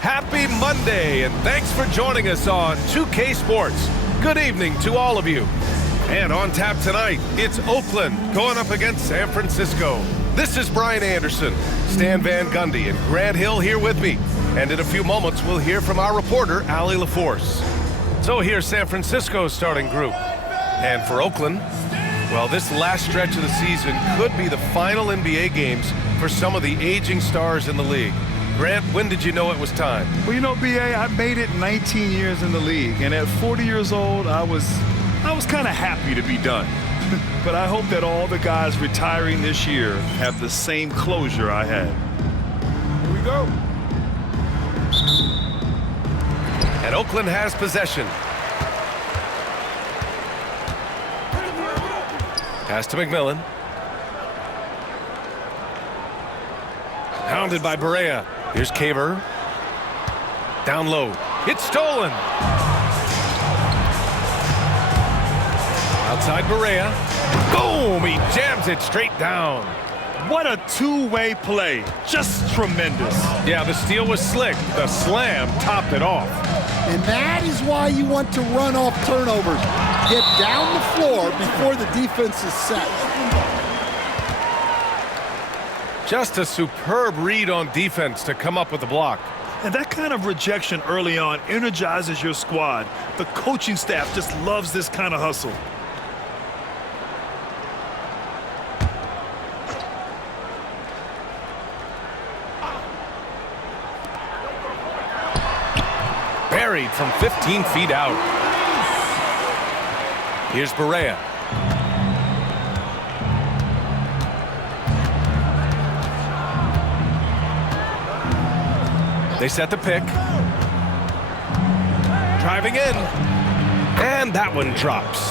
Happy Monday, and thanks for joining us on 2K Sports. Good evening to all of you. And on tap tonight, it's Oakland going up against San Francisco. This is Brian Anderson, Stan Van Gundy, and Grant Hill here with me. And in a few moments, we'll hear from our reporter, Allie LaForce. So here's San Francisco's starting group. And for Oakland, well, this last stretch of the season could be the final NBA games for some of the aging stars in the league. Grant, when did you know it was time? Well, you know, B.A., I made it 19 years in the league, and at 40 years old, I was kind of happy to be done. But I hope that all the guys retiring this year have the same closure I had. Here we go. And Oakland has possession. Pass to McMillan. Hounded by Barea. Here's Caver. Down low. It's stolen. Outside Barea. Boom! He jams it straight down. What a two-way play. Just tremendous. Yeah, the steal was slick. The slam topped it off. And that is why you want to run off turnovers. Get down the floor before the defense is set. Just a superb read on defense to come up with the block. And that kind of rejection early on energizes your squad. The coaching staff just loves this kind of hustle. Buried from 15 feet out. Here's Barea. They set the pick. Driving in. And that one drops.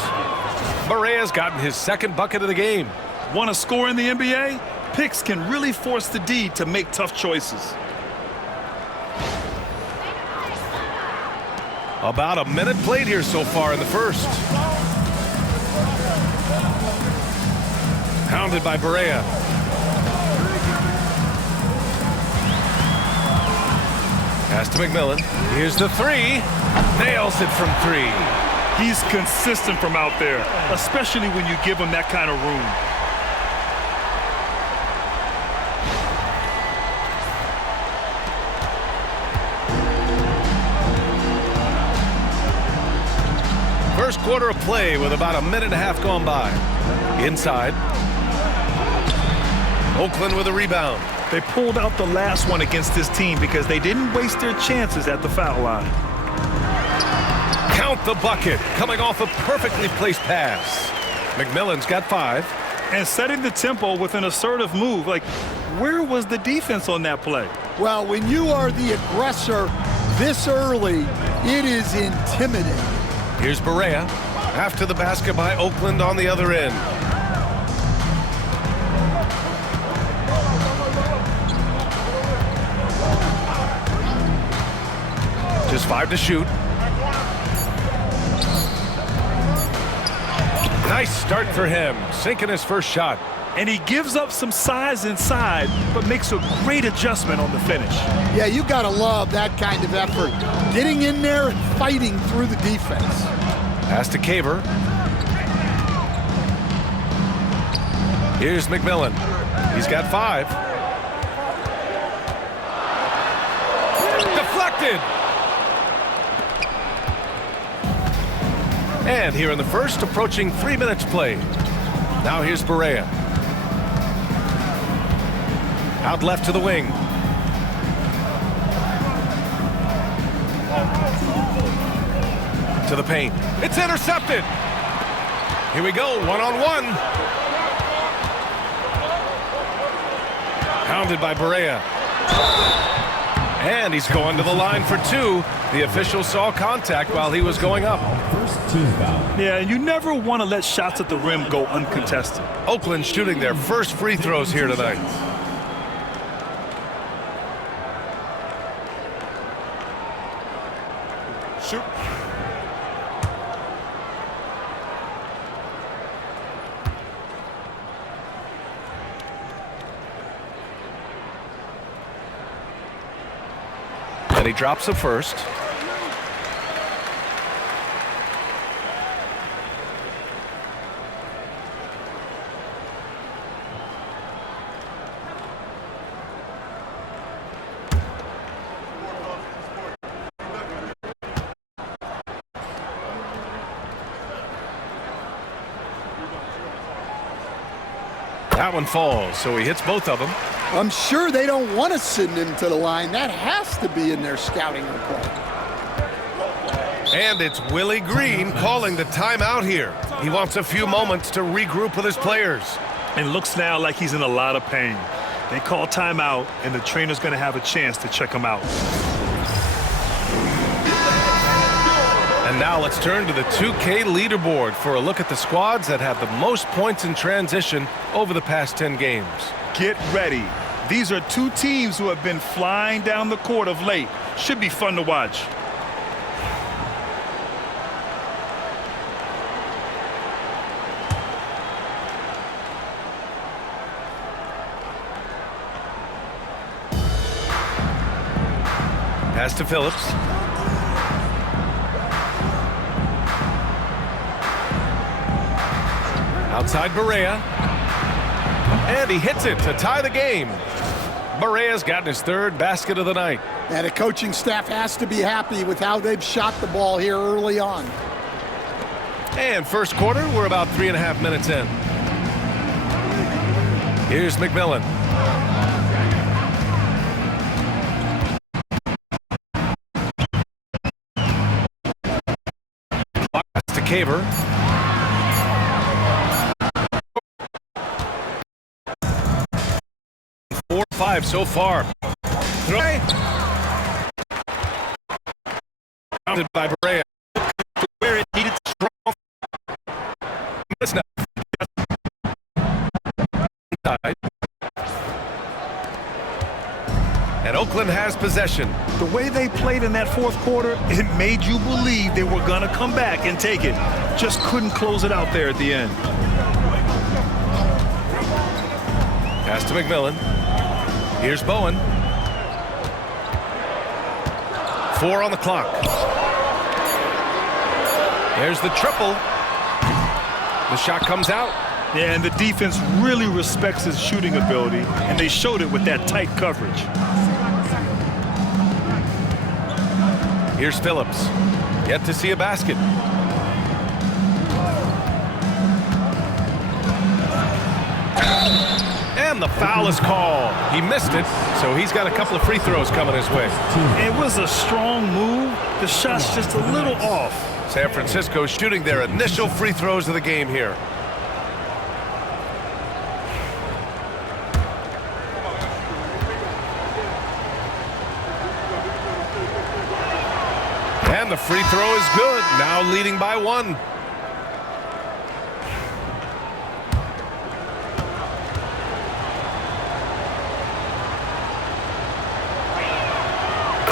Barea's gotten his second bucket of the game. Want to score in the NBA? Picks can really force the D to make tough choices. About a minute played here so far in the first. Hounded by Barea. Pass to McMillan. Here's the three. Nails it from three. He's consistent from out there, especially when you give him that kind of room. First quarter of play with about a minute and a half gone by. Inside. Oakland with a rebound. They pulled out the last one against this team because they didn't waste their chances at the foul line. Count the bucket, coming off a perfectly placed pass. McMillan's got 5. And setting the tempo with an assertive move. Like, where was the defense on that play? Well, when you are the aggressor this early, it is intimidating. Here's Barea. After the basket by Oakland on the other end. Just 5 to shoot. Nice start for him, sinking his first shot. And he gives up some size inside, but makes a great adjustment on the finish. Yeah, you got to love that kind of effort. Getting in there and fighting through the defense. Pass to Caver. Here's McMillan. He's got 5. Deflected. And here in the first, approaching 3 minutes played. Now here's Barea. Out left to the wing. To the paint. It's intercepted. Here we go, one-on-one. Hounded by Barea. And he's going to the line for 2. The official saw contact while he was going up. Yeah, and you never want to let shots at the rim go uncontested. Oakland shooting their first free throws here tonight. Shoot. And He drops the first. That one falls, so he hits both of them. I'm sure they don't want to send him to the line. That has to be in their scouting report. And it's Willie Green calling the timeout here. He wants a few moments to regroup with his players. It looks now like he's in a lot of pain. They call timeout, and the trainer's going to have a chance to check him out. And now let's turn to the 2K leaderboard for a look at the squads that have the most points in transition over the past 10 games. Get ready. These are two teams who have been flying down the court of late. Should be fun to watch. Pass to Phillips. Outside Barea. And he hits it to tie the game. Barea's gotten his third basket of the night. And the coaching staff has to be happy with how they've shot the ball here early on. And first quarter, we're about 3.5 minutes in. Here's McMillan. To Caver. Four, 5 so far. Throw. Counted by Barea. Where it needed strong. It's not. And Oakland has possession. The way they played in that fourth quarter, it made you believe they were going to come back and take it. Just couldn't close it out there at the end. Pass to McMillan. Here's Bowen. 4 on the clock. There's the triple. The shot comes out. Yeah, and the defense really respects his shooting ability, and they showed it with that tight coverage. Here's Phillips. Yet to see a basket. And the foul is called. He missed it, so he's got a couple of free throws coming his way. It was a strong move. The shot's just a little off. San Francisco shooting their initial free throws of the game here. And the free throw is good. Now leading by 1.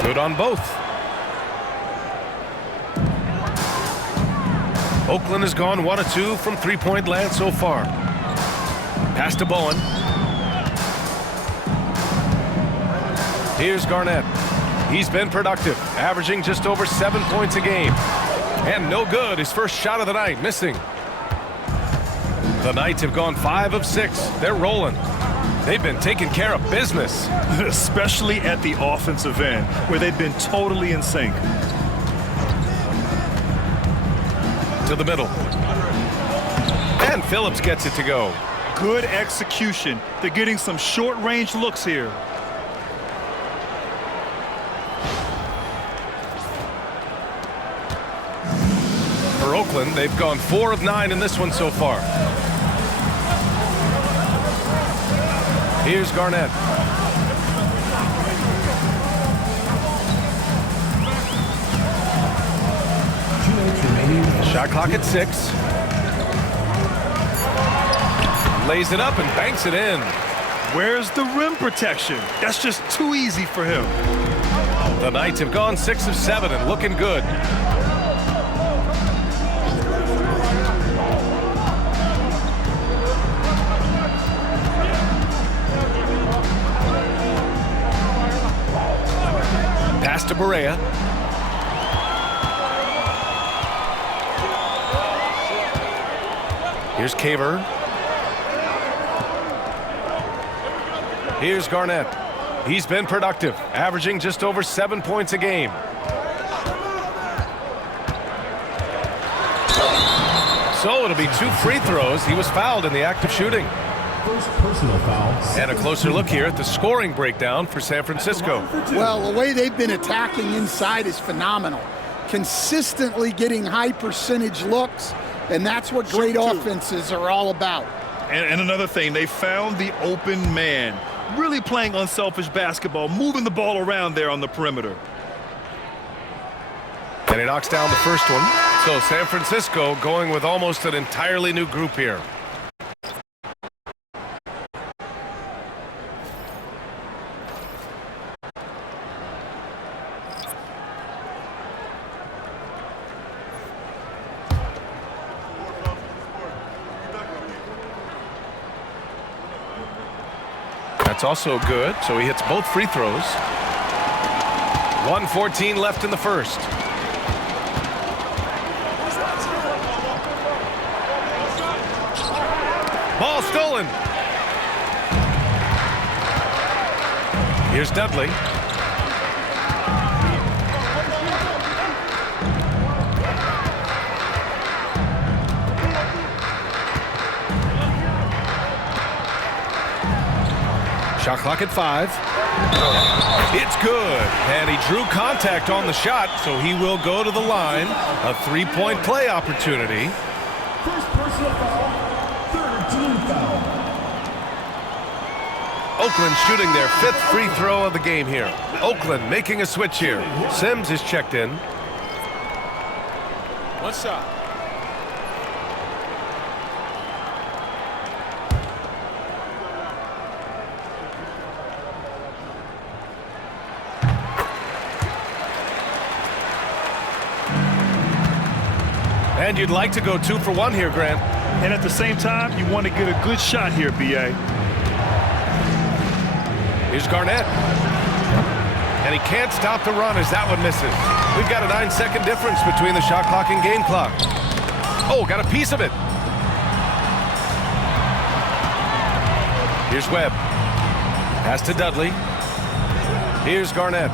Good on both. Oakland has gone 1 of 2 from three-point land so far. Pass to Bowen. Here's Garnett. He's been productive, averaging just over 7 points a game. And no good. His first shot of the night, missing. The Knights have gone 5 of 6. They're rolling. They've been taking care of business. Especially at the offensive end, where they've been totally in sync. To the middle. And Phillips gets it to go. Good execution. They're getting some short-range looks here. For Oakland, they've gone 4 of 9 in this one so far. Here's Garnett. Shot clock at 6. Lays it up and banks it in. Where's the rim protection? That's just too easy for him. The Knights have gone 6 of 7 and looking good. Pass to Barea. Here's Caver. Here's Garnett. He's been productive, averaging just over 7 points a game. So it'll be 2 free throws. He was fouled in the act of shooting. First personal foul. And a closer look here at the scoring breakdown for San Francisco. Well, the way they've been attacking inside is phenomenal. Consistently getting high percentage looks, and that's what great offenses are all about. And another thing, they found the open man. Really playing unselfish basketball, moving the ball around there on the perimeter. And he knocks down the first one. So San Francisco going with almost an entirely new group here. That's also good, so he hits both free throws. 1:14 left in the first. Ball stolen. Here's Dudley. Shot clock at 5. It's good. And he drew contact on the shot, so he will go to the line. A 3-point play opportunity. First personal foul. Third team foul. Oakland shooting their 5th free throw of the game here. Oakland making a switch here. Sims is checked in. One shot. And you'd like to go 2 for 1 here, Grant. And at the same time, you want to get a good shot here, B.A. Here's Garnett. And he can't stop the run as that one misses. We've got a 9-second difference between the shot clock and game clock. Oh, got a piece of it. Here's Webb. Pass to Dudley. Here's Garnett.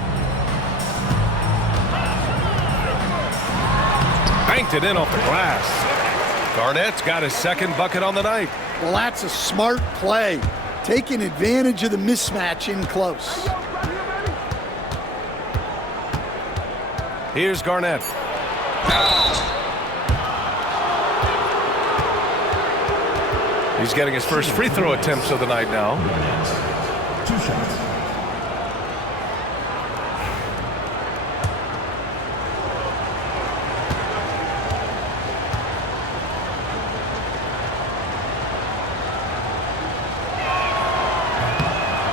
Banked it in off the glass. Garnett's got his 2nd bucket on the night. Well, that's a smart play, taking advantage of the mismatch in close. Here's Garnett. He's getting his first free throw attempts of the night now. 2 shots.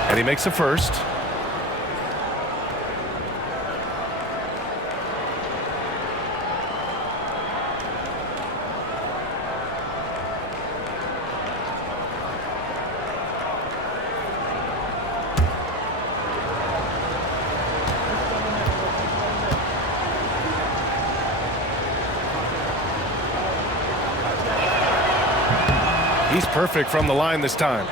And he makes the first. He's perfect from the line this time.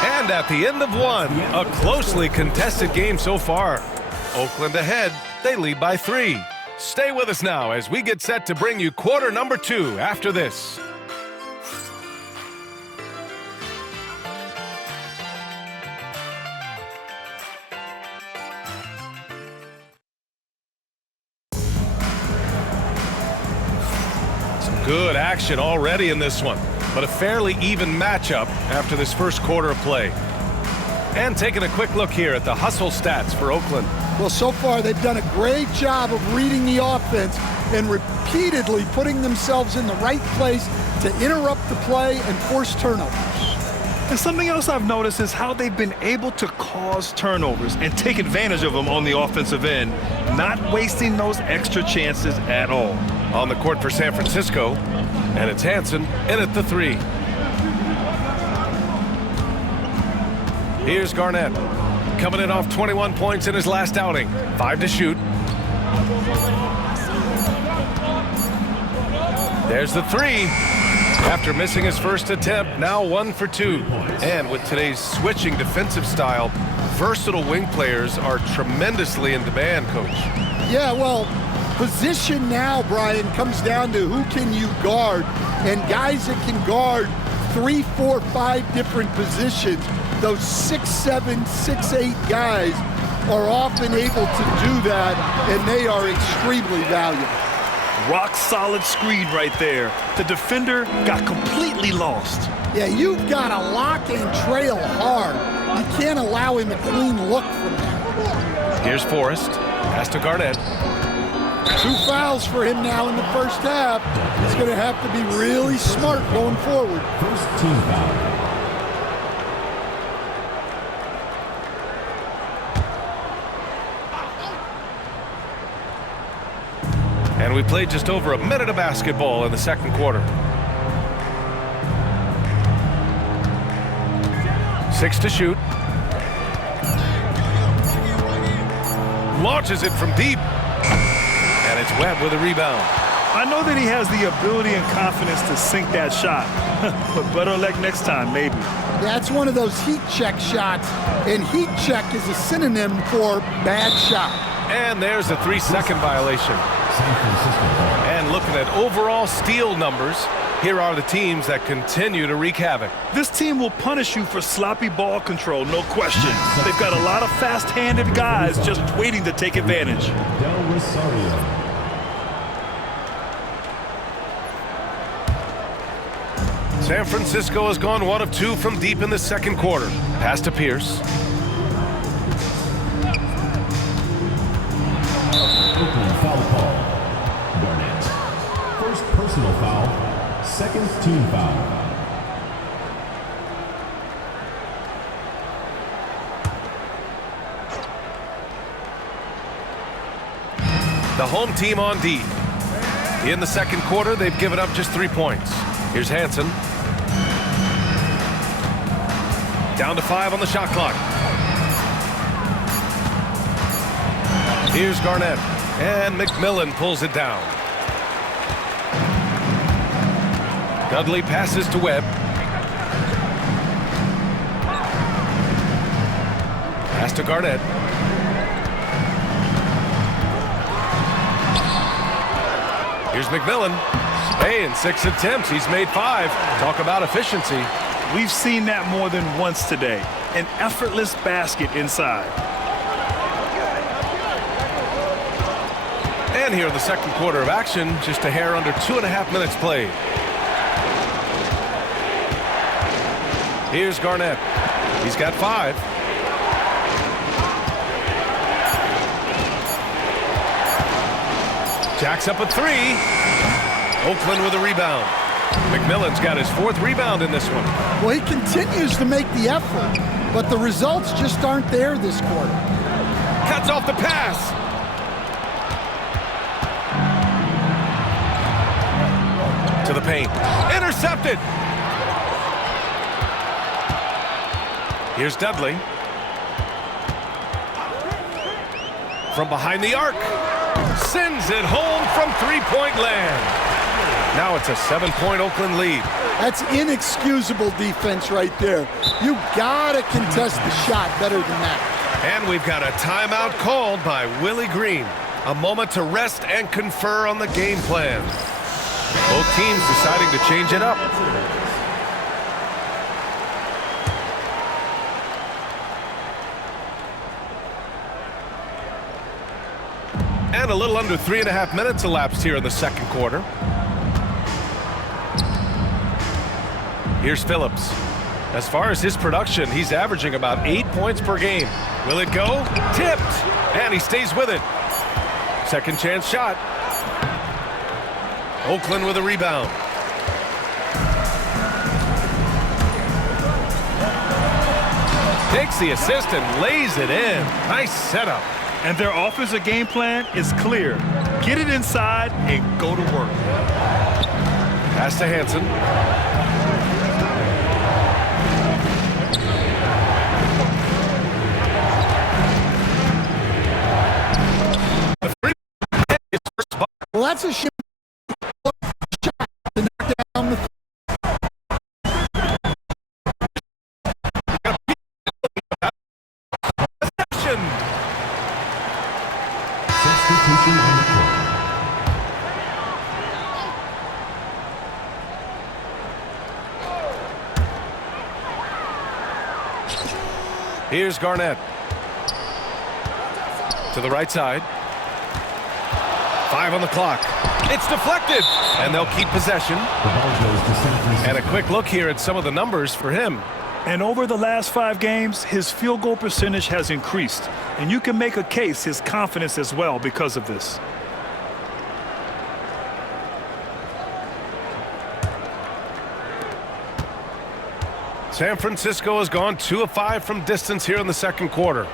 And at the end of one, a closely contested game so far. Oakland ahead, they lead by 3. Stay with us now as we get set to bring you quarter number 2 after this. Some good action already in this one, but a fairly even matchup after this first quarter of play. And taking a quick look here at the hustle stats for Oakland. Well, so far they've done a great job of reading the offense and repeatedly putting themselves in the right place to interrupt the play and force turnovers. And something else I've noticed is how they've been able to cause turnovers and take advantage of them on the offensive end, not wasting those extra chances at all. On the court for San Francisco, and it's Hansen in at the 3. Here's Garnett. Coming in off 21 points in his last outing. 5 to shoot. There's the three. After missing his first attempt, now 1 for 2. And with today's switching defensive style, versatile wing players are tremendously in demand, Coach. Yeah, well, position now, Brian, comes down to who can you guard. And guys that can guard 3, 4, 5 different positions, those 6'7", 6'8" guys are often able to do that, and they are extremely valuable. Rock solid screen right there. The defender got completely lost. Yeah, you've got to lock and trail hard. You can't allow him a clean look from that. Here's Forrest. Pass to Garnett. 2 fouls for him now in the first half. He's going to have to be really smart going forward. First team foul. And we played just over a minute of basketball in the second quarter. 6 to shoot. Launches it from deep. And it's Webb with a rebound. I know that he has the ability and confidence to sink that shot, but better luck next time, maybe. That's one of those heat check shots, and heat check is a synonym for bad shot. And there's a 3-second violation. San Francisco ball. And looking at overall steal numbers, here are the teams that continue to wreak havoc. This team will punish you for sloppy ball control, no question. They've got a lot of fast-handed guys just waiting to take advantage. Del Rosario. San Francisco has gone 1 of 2 from deep in the second quarter. Pass to Pierce. Oakland foul call. Garnett. First personal foul. Second team foul. The home team on D. In the second quarter, they've given up just 3 points. Here's Hansen. Down to 5 on the shot clock. Here's Garnett. And McMillan pulls it down. Dudley passes to Webb. Pass to Garnett. Here's McMillan. Hey, in 6 attempts, he's made 5. Talk about efficiency. We've seen that more than once today. An effortless basket inside. And here in the second quarter of action, just a hair under 2.5 minutes played. Here's Garnett. He's got 5. Jacks up a 3. Oakland with a rebound. McMillan's got his 4th rebound in this one. Well, he continues to make the effort, but the results just aren't there this quarter. Cuts off the pass. To the paint. Intercepted. Here's Dudley. From behind the arc. Sends it home from 3-point land. Now it's a 7-point Oakland lead. That's inexcusable defense right there. You gotta contest the shot better than that. And we've got a timeout called by Willie Green. A moment to rest and confer on the game plan. Both teams deciding to change it up. And a little under 3.5 minutes elapsed here in the second quarter. Here's Phillips. As far as his production, he's averaging about 8 points per game. Will it go? Tipped. And he stays with it. Second chance shot. Oakland with a rebound. Takes the assist and lays it in. Nice setup. And their offensive game plan is clear. Get it inside and go to work. Pass to Hansen. that's a shot to knock down the Substitution on the court. Here's Garnett. To the right side. 5 on the clock. It's deflected, and they'll keep possession. The ball goes to San Francisco. And a quick look here at some of the numbers for him. And over the last 5 games, his field goal percentage has increased. And you can make a case his confidence as well because of this. San Francisco has gone 2 of 5 from distance here in the second quarter.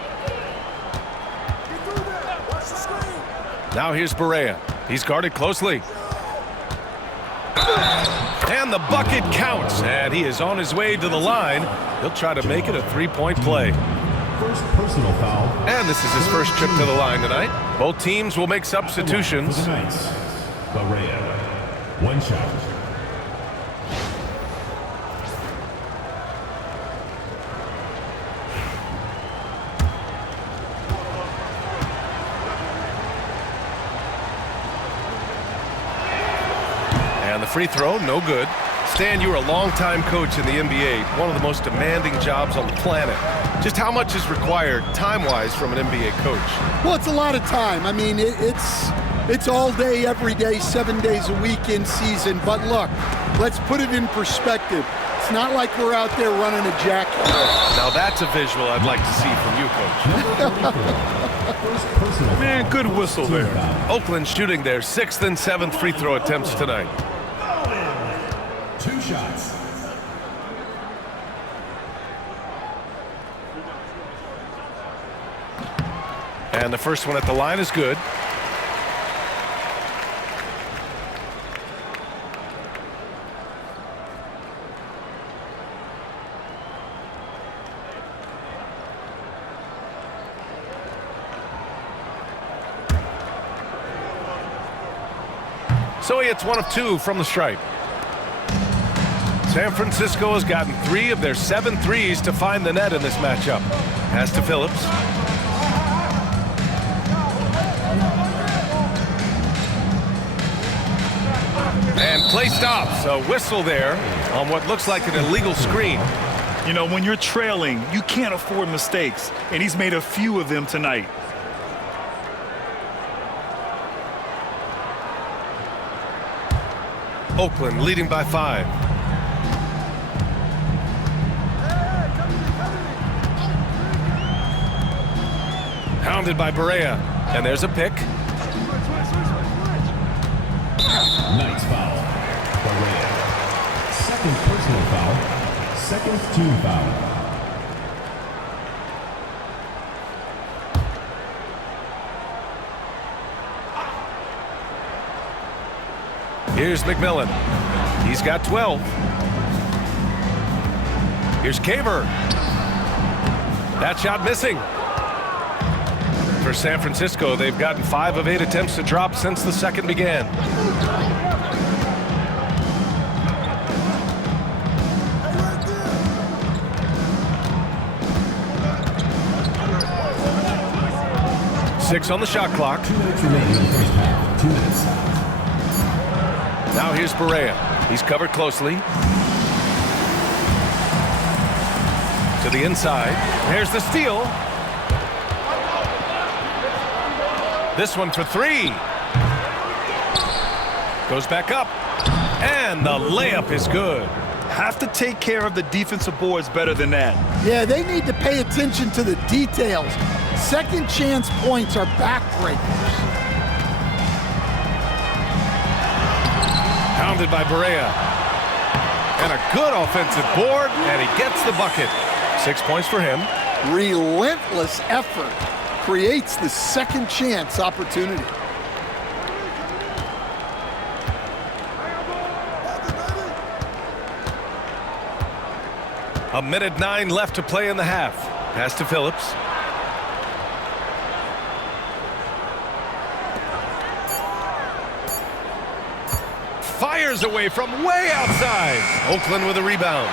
Now here's Barea. He's guarded closely. And the bucket counts, and he is on his way to the line. He'll try to make it a 3-point play. First personal foul. And this is his first trip to the line tonight. Both teams will make substitutions. For the Knights, Barea. 1 shot. And the free throw, no good. Stan, you were a longtime coach in the NBA, one of the most demanding jobs on the planet. Just how much is required time-wise from an NBA coach? Well, it's a lot of time. I mean, it's all day, every day, 7 days a week in season. But look, let's put it in perspective. It's not like we're out there running a jacket. Now that's a visual I'd like to see from you, Coach. Man, good whistle there. Oakland shooting their 6th and 7th free throw attempts tonight. 2 shots. And the first one at the line is good. So he hits 1 of 2 from the stripe. San Francisco has gotten 3 of their 7 threes to find the net in this matchup. Pass to Phillips. And play stops. A whistle there on what looks like an illegal screen. You know, when you're trailing, you can't afford mistakes. And he's made a few of them tonight. Oakland leading by 5. Hounded by Barea. And there's a pick. Knights foul. Barea. Second personal foul. Second team foul. Here's McMillan. He's got 12. Here's Caver. That shot missing. For San Francisco, they've gotten 5 of 8 attempts to drop since the second began. Six on the shot clock. 2 minutes remaining in the first half. 2 minutes. Now here's Barea. He's covered closely. To the inside. There's the steal. This one for 3. Goes back up. And the layup is good. Have to take care of the defensive boards better than that. Yeah, they need to pay attention to the details. Second chance points are backbreakers. Hounded by Barea. And a good offensive board, and he gets the bucket. 6 points for him. Relentless effort creates the second chance opportunity. A minute 9 left to play in the half. Pass to Phillips. Fires away from way outside. Oakland with a rebound.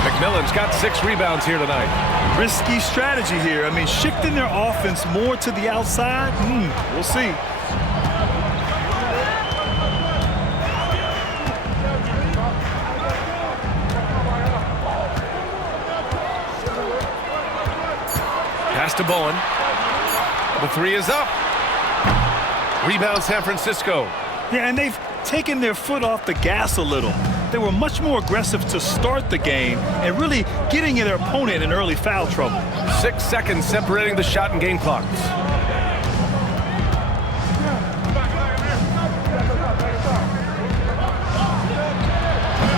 McMillan's got 6 rebounds here tonight. Risky strategy here. I mean, shifting their offense more to the outside. We'll see. Pass to Bowen. The 3 is up. Rebound San Francisco. Yeah, and they've taken their foot off the gas a little. They were much more aggressive to start the game and really getting their opponent in early foul trouble. 6 seconds separating the shot and game clocks.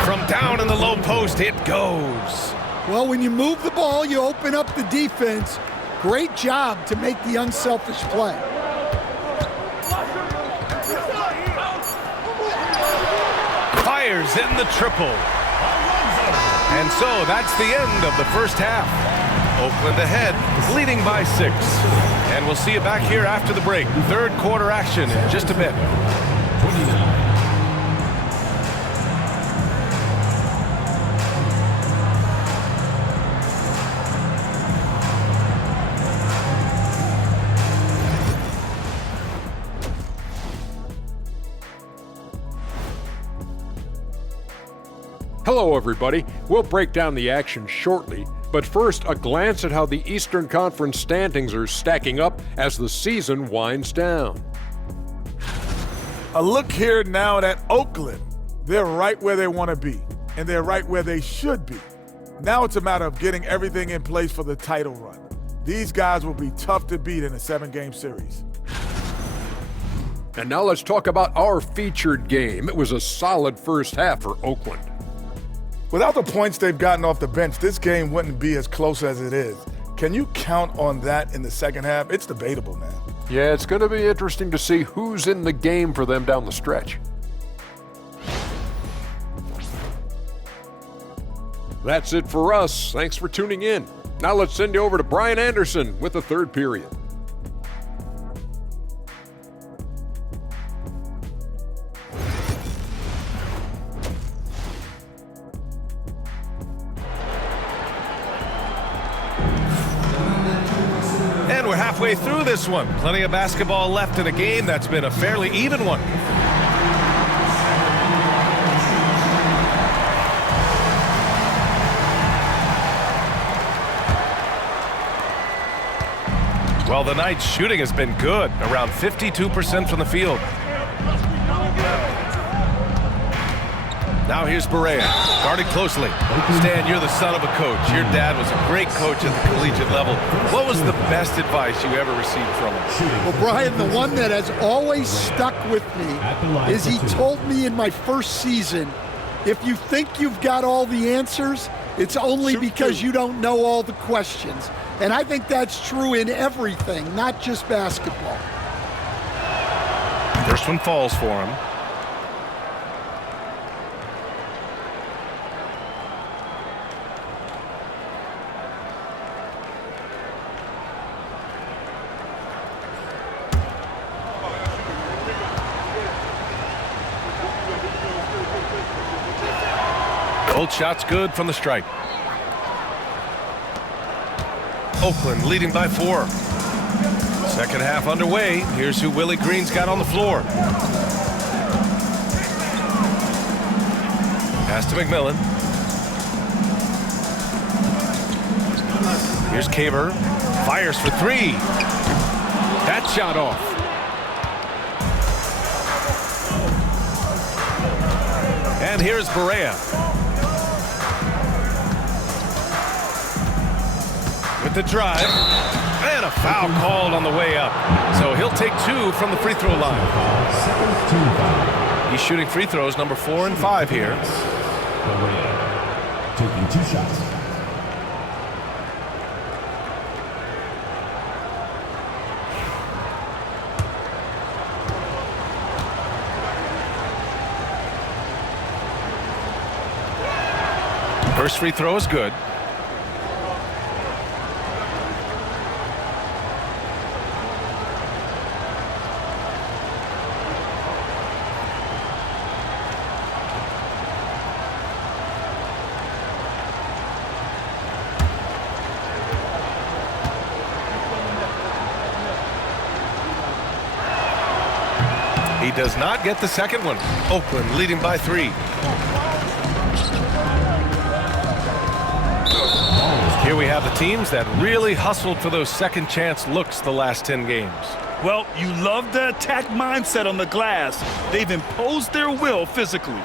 From down in the low post, it goes. Well, when you move the ball, you open up the defense. Great job to make the unselfish play. Fires in the triple. And so that's the end of the first half. Oakland ahead, leading by 6. And we'll see you back here after the break. Third quarter action in just a bit. 29. Hello, everybody. We'll break down the action shortly, but first, a glance at how the Eastern Conference standings are stacking up as the season winds down. A look here now at Oakland. They're right where they want to be, and they're right where they should be. Now it's a matter of getting everything in place for the title run. These guys will be tough to beat in a 7-game series. And now let's talk about our featured game. It was a solid first half for Oakland. Without the points they've gotten off the bench, this game wouldn't be as close as it is. Can you count on that in the second half? It's debatable, man. Yeah, it's going to be interesting to see who's in the game for them down the stretch. That's it for us. Thanks for tuning in. Now let's send you over to Brian Anderson with the third period. And we're halfway through this one. Plenty of basketball left in a game that's been a fairly even one. Well, the Knights' shooting has been good, around 52% from the field. Now here's Barea, guarded closely. Stan, you're the son of a coach. Your dad was a great coach at the collegiate level. What was the best advice you ever received from him? Well, Brian, the one that has always stuck with me is he told me in my first season, if you think you've got all the answers, it's only because you don't know all the questions. And I think that's true in everything, not just basketball. First one falls for him. Both shots good from the stripe. Oakland leading by 4. Second half underway. Here's who Willie Green's got on the floor. Pass to McMillan. Here's Caver. Fires for 3. That shot off. And here's Barea. With the drive, and a foul called on the way up. So he'll take 2 from the free throw line. He's shooting free throws number 4 and 5 here. Taking 2 shots. First free throw is good. He does not get the second one. Oakland leading by 3. Here we have the teams that really hustled for those second chance looks the last 10 games. Well, you love the attack mindset on the glass. They've imposed their will physically.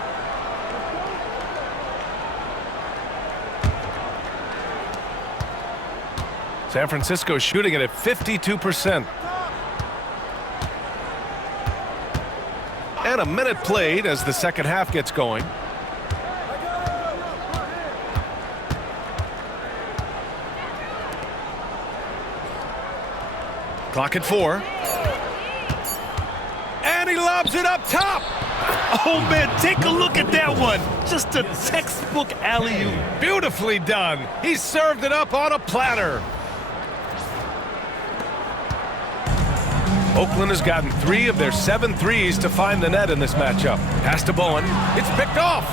San Francisco shooting it at 52%. And a minute played as the second half gets going. Clock at 4. And he lobs it up top. Oh, man, take a look at that one. Just a textbook alley-oop. Beautifully done. He served it up on a platter. Oakland has gotten 3 of their 7 threes to find the net in this matchup. Pass to Bowen. It's picked off.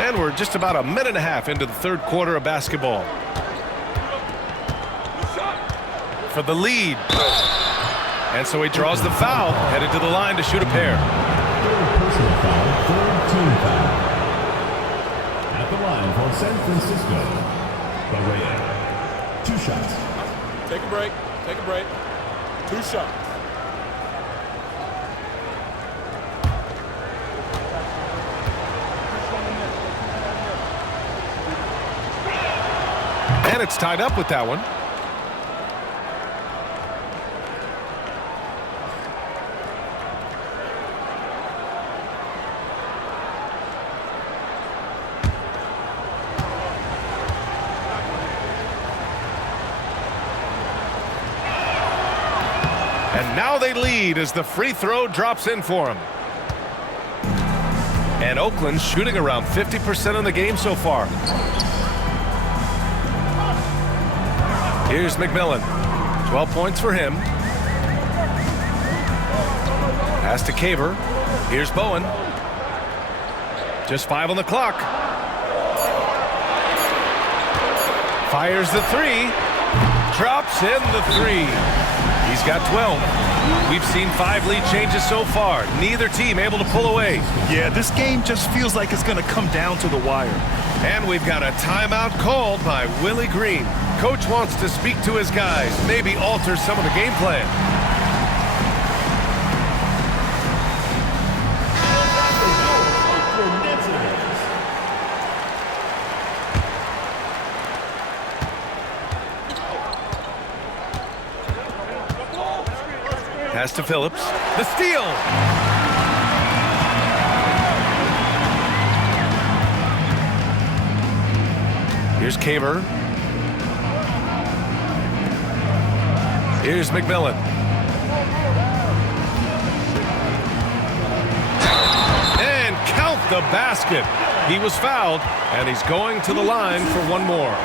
And we're just about a minute and a half into the third quarter of basketball. For the lead. And so he draws the foul, headed to the line to shoot a pair. Third personal foul, third team foul. At the line for San Francisco, Barea. 2 shots. Take a break. Take a break. 2 shots. And it's tied up with that one. And now they lead as the free throw drops in for him. And Oakland's shooting around 50% in the game so far. Here's McMillan. 12 points for him. Pass to Caver. Here's Bowen. Just 5 on the clock. Fires the 3. Drops in the 3. He's got 12. We've seen 5 lead changes so far. Neither team able to pull away. Yeah, this game just feels like it's going to come down to the wire. And we've got a timeout called by Willie Green. Coach wants to speak to his guys, maybe alter some of the game plan. Pass to Phillips. The steal. Here's Caver. Here's McMillan. And count the basket. He was fouled, and he's going to the line for one more.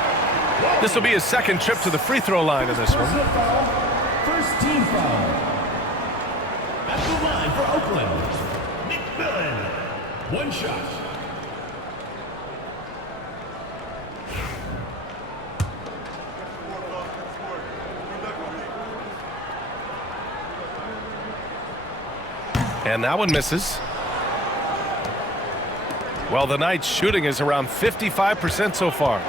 This will be his second trip to the free throw line in this one. First team foul. At the line for Oakland, McMillan. 1 shot. And that one misses. Well, the Knights' shooting is around 55% so far.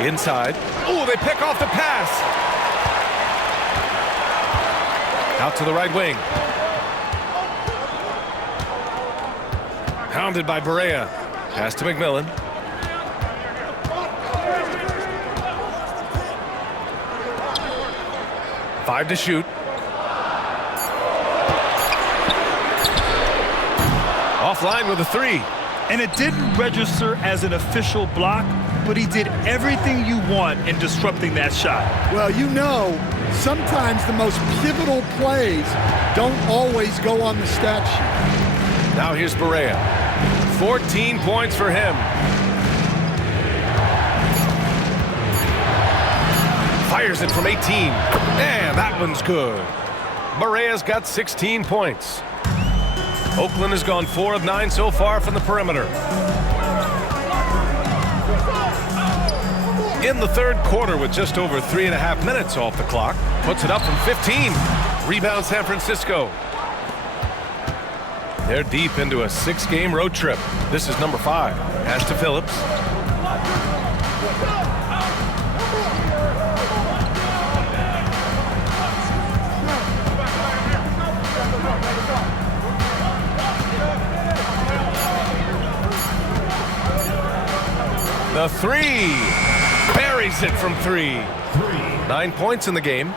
Inside. Oh, they pick off the pass. Out to the right wing. Hounded by Barea. Pass to McMillan. Five to shoot. Offline with a 3. And it didn't register as an official block, but he did everything you want in disrupting that shot. Well, you know, sometimes the most pivotal plays don't always go on the stat sheet. Now here's Barea. 14 points for him. Fires it from 18. And that one's good. Barea's got 16 points. Oakland has gone 4 of 9 so far from the perimeter. in the third quarter with just over 3.5 minutes off the clock. Puts it up from 15. Rebound San Francisco. They're deep into a 6-game road trip. This is number 5. Pass to Phillips. The 3. Buries it from 3. 9 points in the game.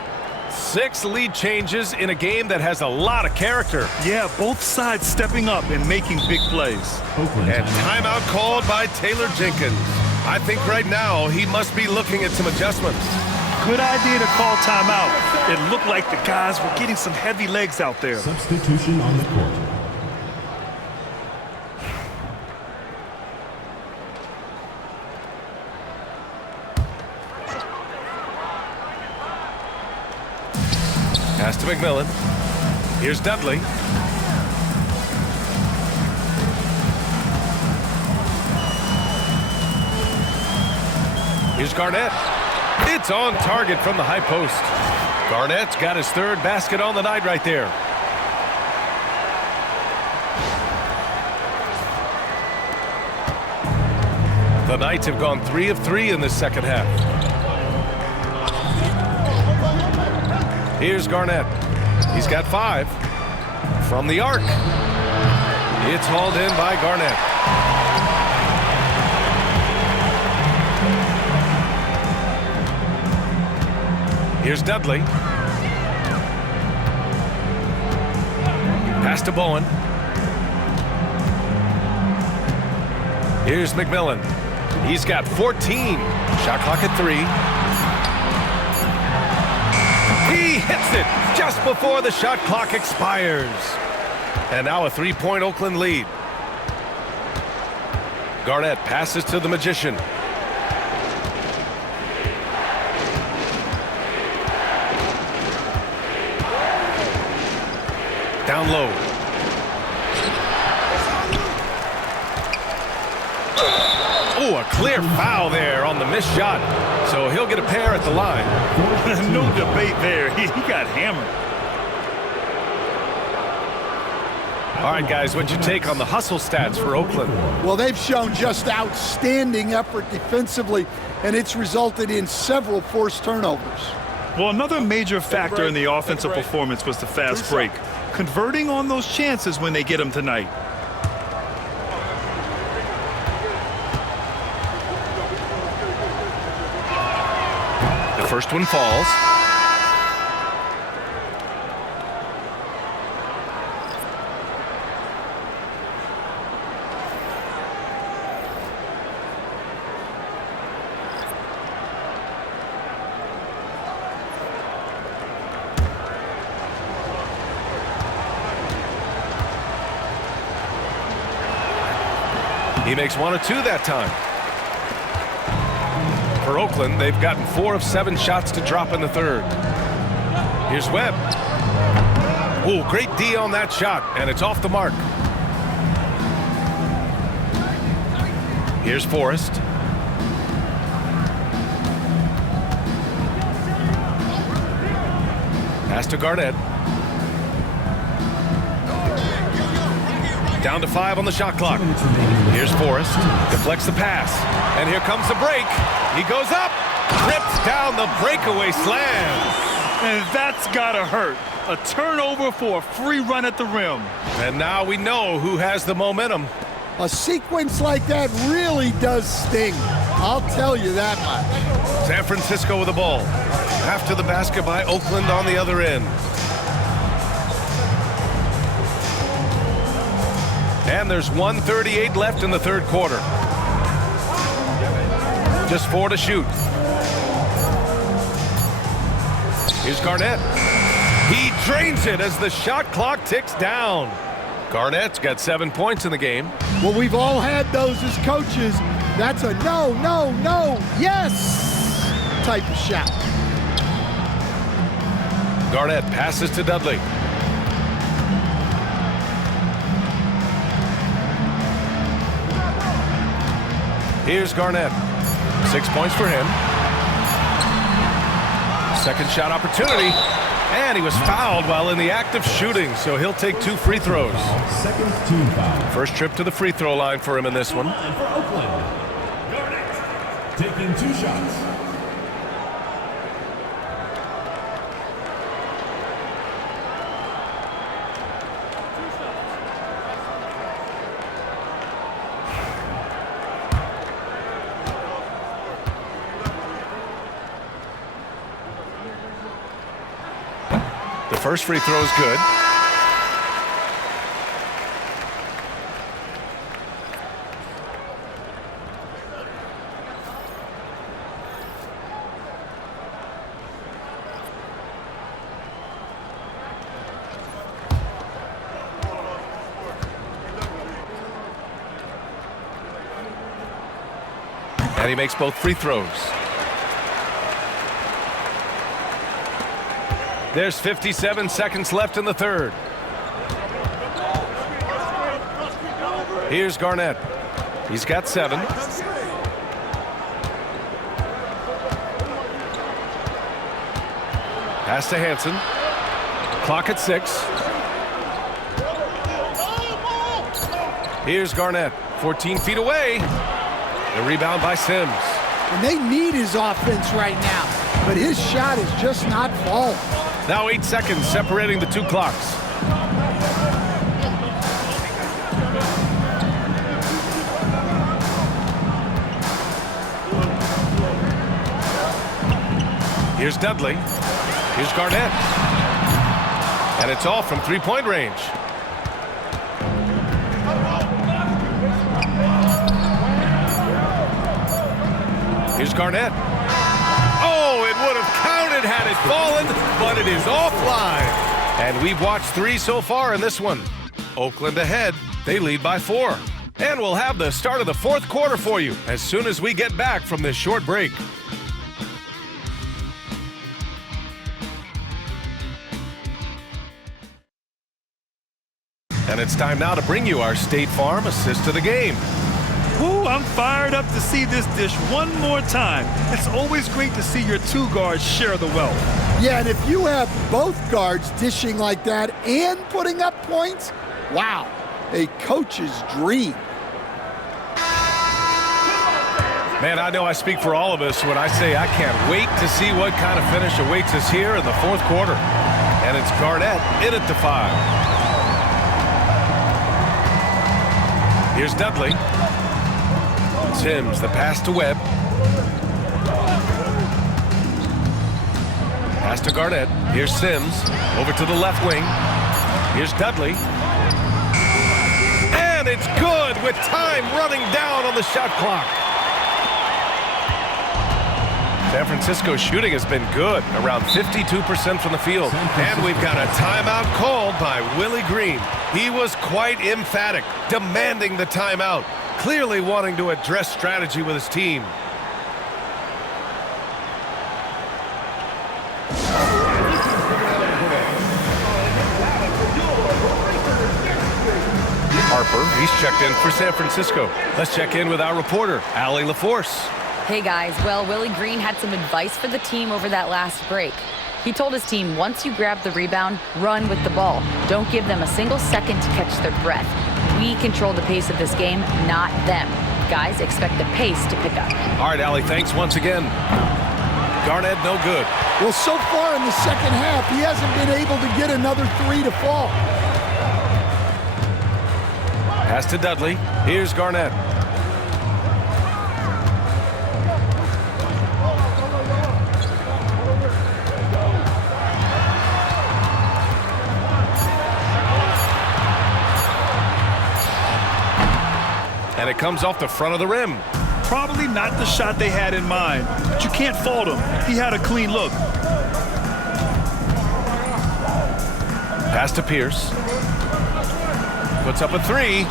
6 lead changes in a game that has a lot of character. Yeah, both sides stepping up and making big plays. Oakland And timeout called by Taylor Jenkins. I think right now he must be looking at some adjustments. Good idea to call timeout. It looked like the guys were getting some heavy legs out there. Substitution on the court. Pass to McMillan. Here's Dudley. Here's Garnett. It's on target from the high post. Garnett's got his 3rd basket on the night right there. The Knights have gone 3 of 3 in this second half. Here's Garnett. He's got 5 from the arc. It's hauled in by Garnett. Here's Dudley. Pass to Bowen. Here's McMillan. He's got 14. Shot clock at 3. He hits it just before the shot clock expires. And now a 3-point Oakland lead. Garnett passes to the Magician. Down low. Oh, a clear foul there on the missed shot. So he'll get a pair at the line. No debate there. He got hammered. All right, guys, what'd you take on the hustle stats for Oakland? Well, they've shown just outstanding effort defensively, and it's resulted in several forced turnovers. Well, another major factor in the offensive performance was the fast break. Converting on those chances when they get them tonight. The first one falls. He makes 1 of 2 that time. For Oakland, they've gotten 4 of 7 shots to drop in the third. Here's Webb. Oh, great D on that shot, and it's off the mark. Here's Forrest. Pass to Garnett. Down to 5 on the shot clock. Here's Forrest. Deflects the pass. And here comes the break. He goes up. Rips down the breakaway slam. And that's gotta hurt. A turnover for a free run at the rim. And now we know who has the momentum. A sequence like that really does sting. I'll tell you that much. San Francisco with the ball. After the basket by Oakland on the other end. And there's 1:38 left in the third quarter. Just 4 to shoot. Here's Garnett. He drains it as the shot clock ticks down. Garnett's got 7 points in the game. Well, we've all had those as coaches. That's a no, no, no, yes type of shot. Garnett passes to Dudley. Here's Garnett. 6 points for him. Second shot opportunity. And he was fouled while in the act of shooting, so he'll take 2 free throws. Second team foul. First trip to the free throw line for him in this one. Line for Oakland. Garnett taking 2 shots. The first free throw is good. And he makes both free throws. There's 57 seconds left in the third. Here's Garnett. He's got 7. Pass to Hansen. Clock at 6. Here's Garnett. 14 feet away. The rebound by Sims. And they need his offense right now, but his shot is just not falling. Now 8 seconds separating the 2 clocks. Here's Dudley. Here's Garnett. And it's all from 3-point range. Here's Garnett. Oh, it would have counted had it fallen, but it is offline. And we've watched 3 so far in this one. Oakland ahead. They lead by 4. And we'll have the start of the 4th quarter for you as soon as we get back from this short break. And it's time now to bring you our State Farm assist to the game. Ooh, I'm fired up to see this dish one more time. It's always great to see your 2 guards share the wealth. Yeah, and if you have both guards dishing like that and putting up points, wow, a coach's dream. Man, I know I speak for all of us when I say I can't wait to see what kind of finish awaits us here in the 4th quarter. And it's Garnett in at the 5. Here's Dudley. Sims, the pass to Webb. Pass to Garnett. Here's Sims. Over to the left wing. Here's Dudley. And it's good with time running down on the shot clock. San Francisco's shooting has been good, around 52% from the field. And we've got a timeout called by Willie Green. He was quite emphatic, demanding the timeout, clearly wanting to address strategy with his team. Harper, he's checked in for San Francisco. Let's check in with our reporter, Allie LaForce. Hey guys, well, Willie Green had some advice for the team over that last break. He told his team, once you grab the rebound, run with the ball. Don't give them a single second to catch their breath. We control the pace of this game, not them. Guys, expect the pace to pick up. All right, Allie, thanks once again. Garnett, no good. Well, so far in the second half, he hasn't been able to get another 3 to fall. Pass to Dudley. Here's Garnett. And it comes off the front of the rim. Probably not the shot they had in mind, but you can't fault him. He had a clean look. Pass to Pierce. Puts up a 3.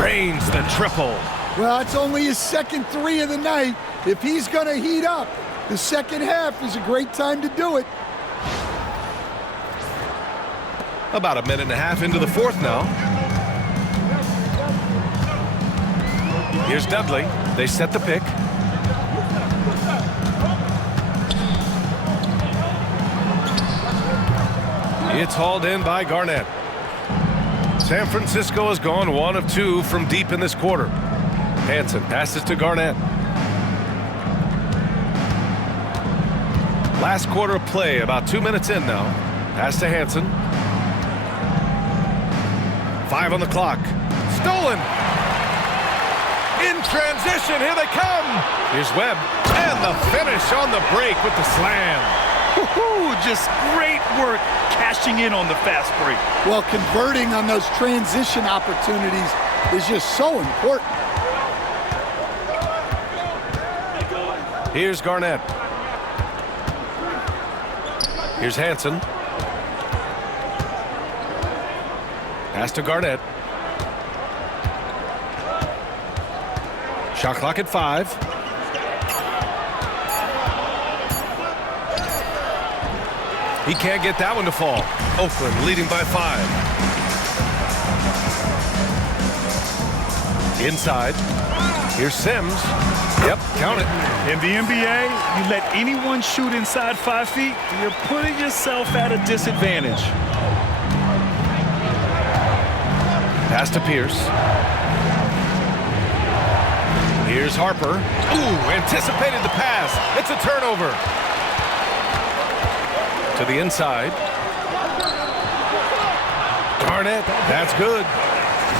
Drains the triple. Well, it's only his second 3 of the night. If he's going to heat up, the second half is a great time to do it. About a minute and a half into the 4th now. Here's Dudley. They set the pick. It's hauled in by Garnett. San Francisco has gone 1 of 2 from deep in this quarter. Hansen passes to Garnett. Last quarter of play, about 2 minutes in now. Pass to Hansen. 5 on the clock. Stolen. In transition, here they come. Here's Webb. And the finish on the break with the slam. Woo-hoo, just great work cashing in on the fast break. Well, converting on those transition opportunities is just so important. Here's Garnett. Here's Hansen. Pass to Garnett. Shot clock at 5. He can't get that one to fall. Oakland leading by 5. Inside. Here's Sims. Yep, count it. In the NBA, you let anyone shoot inside 5 feet, you're putting yourself at a disadvantage. Pass to Pierce. Here's Harper. Ooh, anticipated the pass. It's a turnover. To the inside. Garnett, that's good.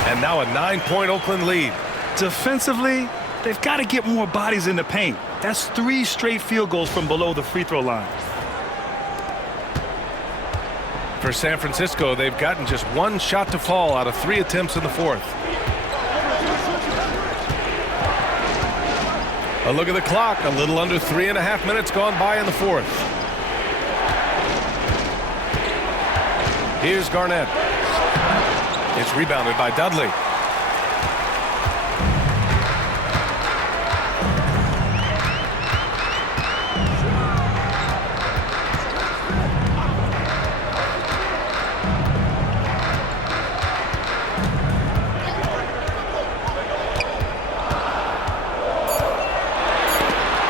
And now a 9-point Oakland lead. Defensively, they've got to get more bodies in the paint. That's 3 straight field goals from below the free throw line. For San Francisco, they've gotten just 1 shot to fall out of 3 attempts in the 4th. A look at the clock. A little under 3.5 minutes gone by in the 4th. Here's Garnett. It's rebounded by Dudley.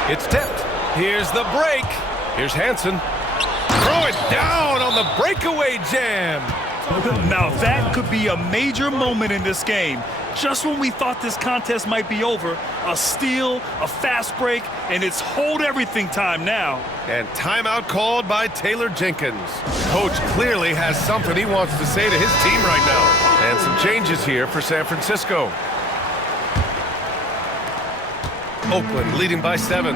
It's tipped. Here's the break. Here's Hansen. Throw it down on the breakaway jam. Now that could be a major moment in this game. Just when we thought this contest might be over, a steal, a fast break, and it's hold everything time now. And timeout called by Taylor Jenkins. Coach clearly has something he wants to say to his team right now. And some changes here for San Francisco. Oakland leading by 7.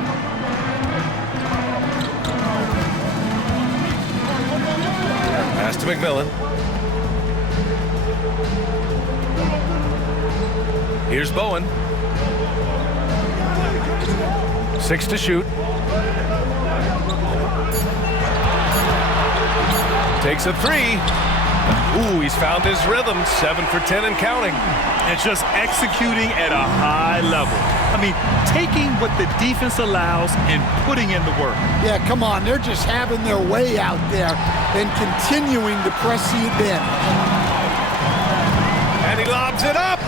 Pass to McMillan. Here's Bowen. 6 to shoot. Takes a 3. Ooh, he's found his rhythm. 7 for 10 and counting. And just executing at a high level. I mean, taking what the defense allows and putting in the work. Yeah, come on. They're just having their way out there and continuing to press the advantage. And he lobs it up.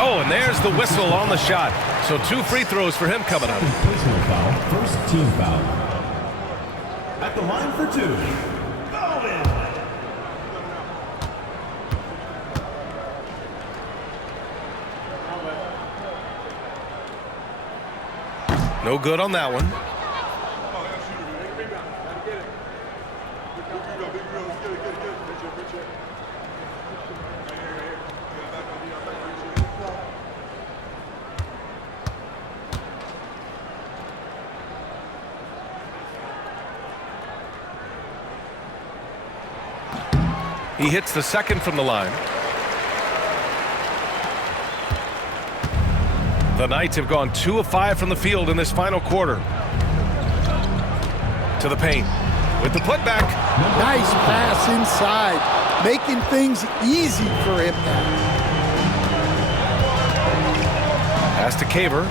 Oh, and there's the whistle on the shot. So 2 free throws for him coming up. Personal foul, first team foul. At the line for 2. No good on that one. He hits the second from the line. The Knights have gone 2 of 5 from the field in this final quarter. To the paint with the putback. Nice pass inside, making things easy for him now. Pass to Caver.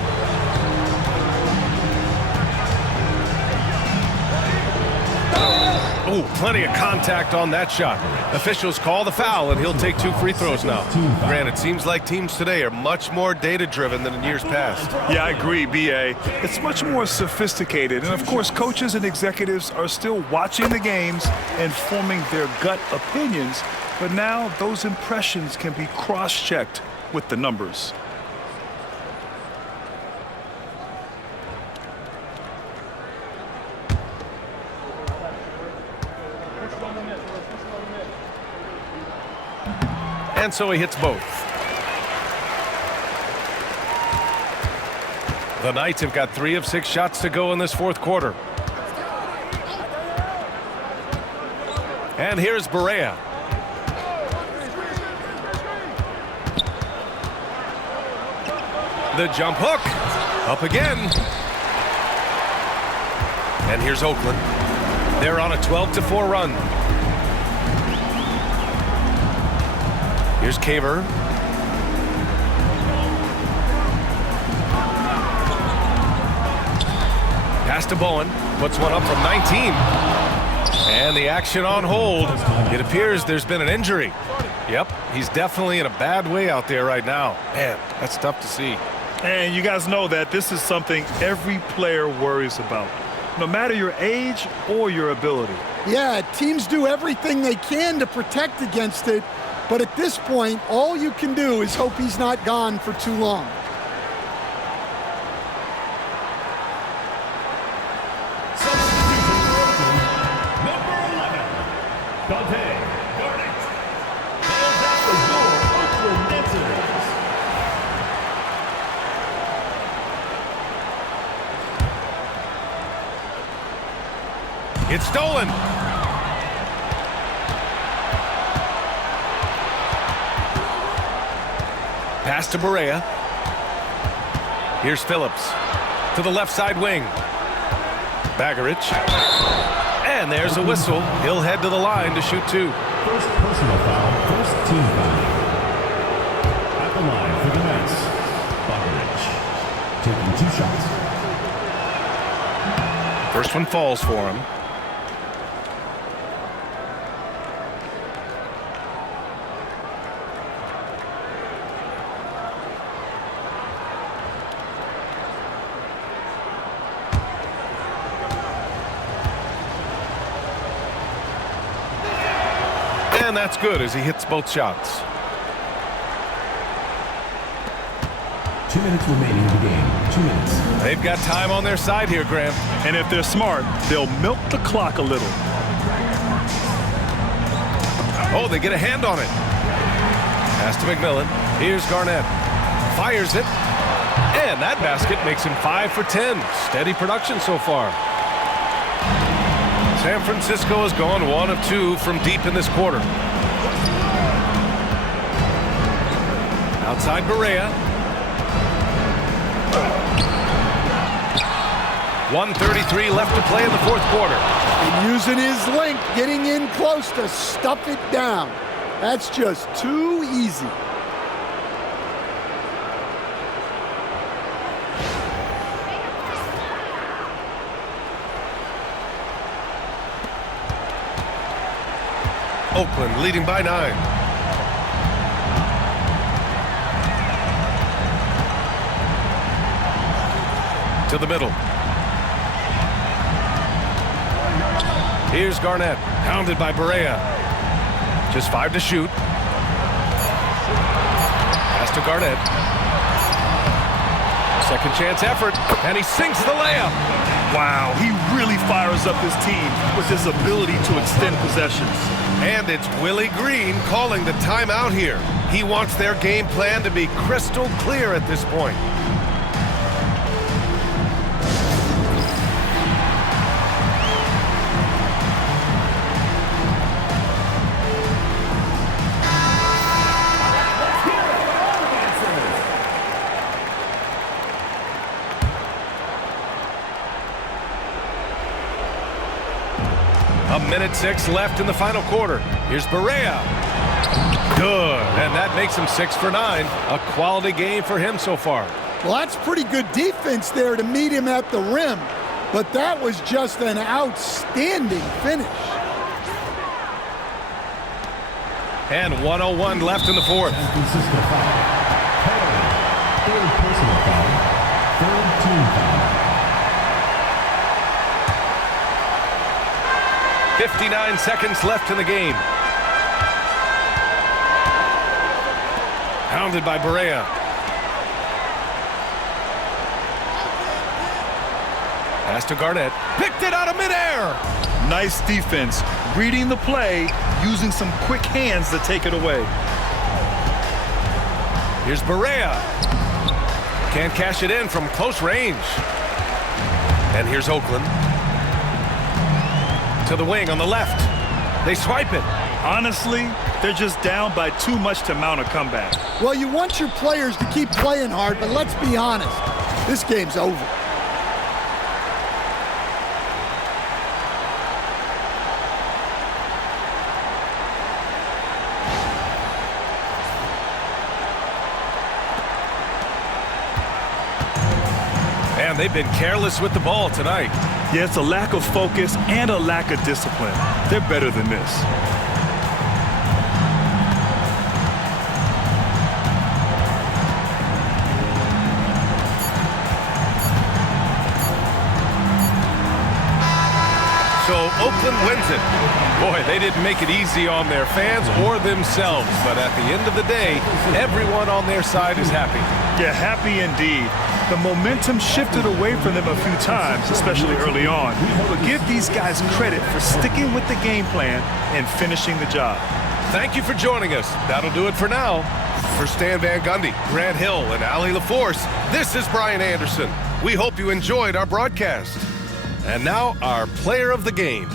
Oh, plenty of contact on that shot. Officials call the foul, and he'll take 2 free throws now. Grant, it seems like teams today are much more data-driven than in years past. Yeah, I agree, B.A. It's much more sophisticated. And, of course, coaches and executives are still watching the games and forming their gut opinions. But now those impressions can be cross-checked with the numbers. And so he hits both. The Knights have got 3 of 6 shots to go in this fourth quarter. And here's Barea. The jump hook. Up again. And here's Oakland. They're on a 12-4 run. Here's Caver. Pass to Bowen. Puts one up from 19. And the action on hold. It appears there's been an injury. Yep, he's definitely in a bad way out there right now. Man, that's tough to see. And you guys know that this is something every player worries about, no matter your age or your ability. Yeah, teams do everything they can to protect against it. But at this point, all you can do is hope he's not gone for too long. Number 11, Dante Garnett. Fills out the door, Oakland Dancers. It's stolen. Pass to Barea. Here's Phillips to the left side wing. Bagarich. And there's a whistle. He'll head to the line to shoot 2. First personal foul, first team foul. At the line for the Knights, Bagarich taking 2 shots. First one falls for him. And that's good as he hits both shots. 2 minutes remaining in the game. 2 minutes. They've got time on their side here, Graham. And if they're smart, they'll milk the clock a little. Oh, they get a hand on it. Pass to McMillan. Here's Garnett. Fires it. And that basket makes him 5 for 10. Steady production so far. San Francisco has gone 1 of 2 from deep in this quarter. Outside Barea. 1:33 left to play in the fourth quarter. And using his length, getting in close to stuff it down. That's just too easy. Oakland leading by 9. To the middle. Here's Garnett, pounded by Barea. Just 5 to shoot. Pass to Garnett. Second chance effort, and he sinks the layup. Wow, he really fires up his team with his ability to extend possessions. And it's Willie Green calling the timeout here. He wants their game plan to be crystal clear at this point. A minute 6 left in the final quarter. Here's Barea. Good, and that makes him 6 for 9. A quality game for him so far. Well, that's pretty good defense there to meet him at the rim. But that was just an outstanding finish. And 1:01 left in the fourth. San Francisco foul. Third personal foul. Third team foul. 59 seconds left in the game. Pounded by Barea. Pass to Garnett. Picked it out of midair. Nice defense, reading the play, using some quick hands to take it away. Here's Barea. Can't cash it in from close range. And here's Oakland. To the wing on the left. They swipe it. Honestly, they're just down by too much to mount a comeback. Well, you want your players to keep playing hard, but let's be honest. This game's over. And they've been careless with the ball tonight. Yeah, it's a lack of focus and a lack of discipline. They're better than this. So Oakland wins it. Boy, they didn't make it easy on their fans or themselves, but at the end of the day, everyone on their side is happy. Yeah, happy indeed. The momentum shifted away from them a few times, especially early on. But give these guys credit for sticking with the game plan and finishing the job. Thank you for joining us. That'll do it for now. For Stan Van Gundy, Grant Hill, and Ali LaForce, this is Brian Anderson. We hope you enjoyed our broadcast. And now, our player of the game.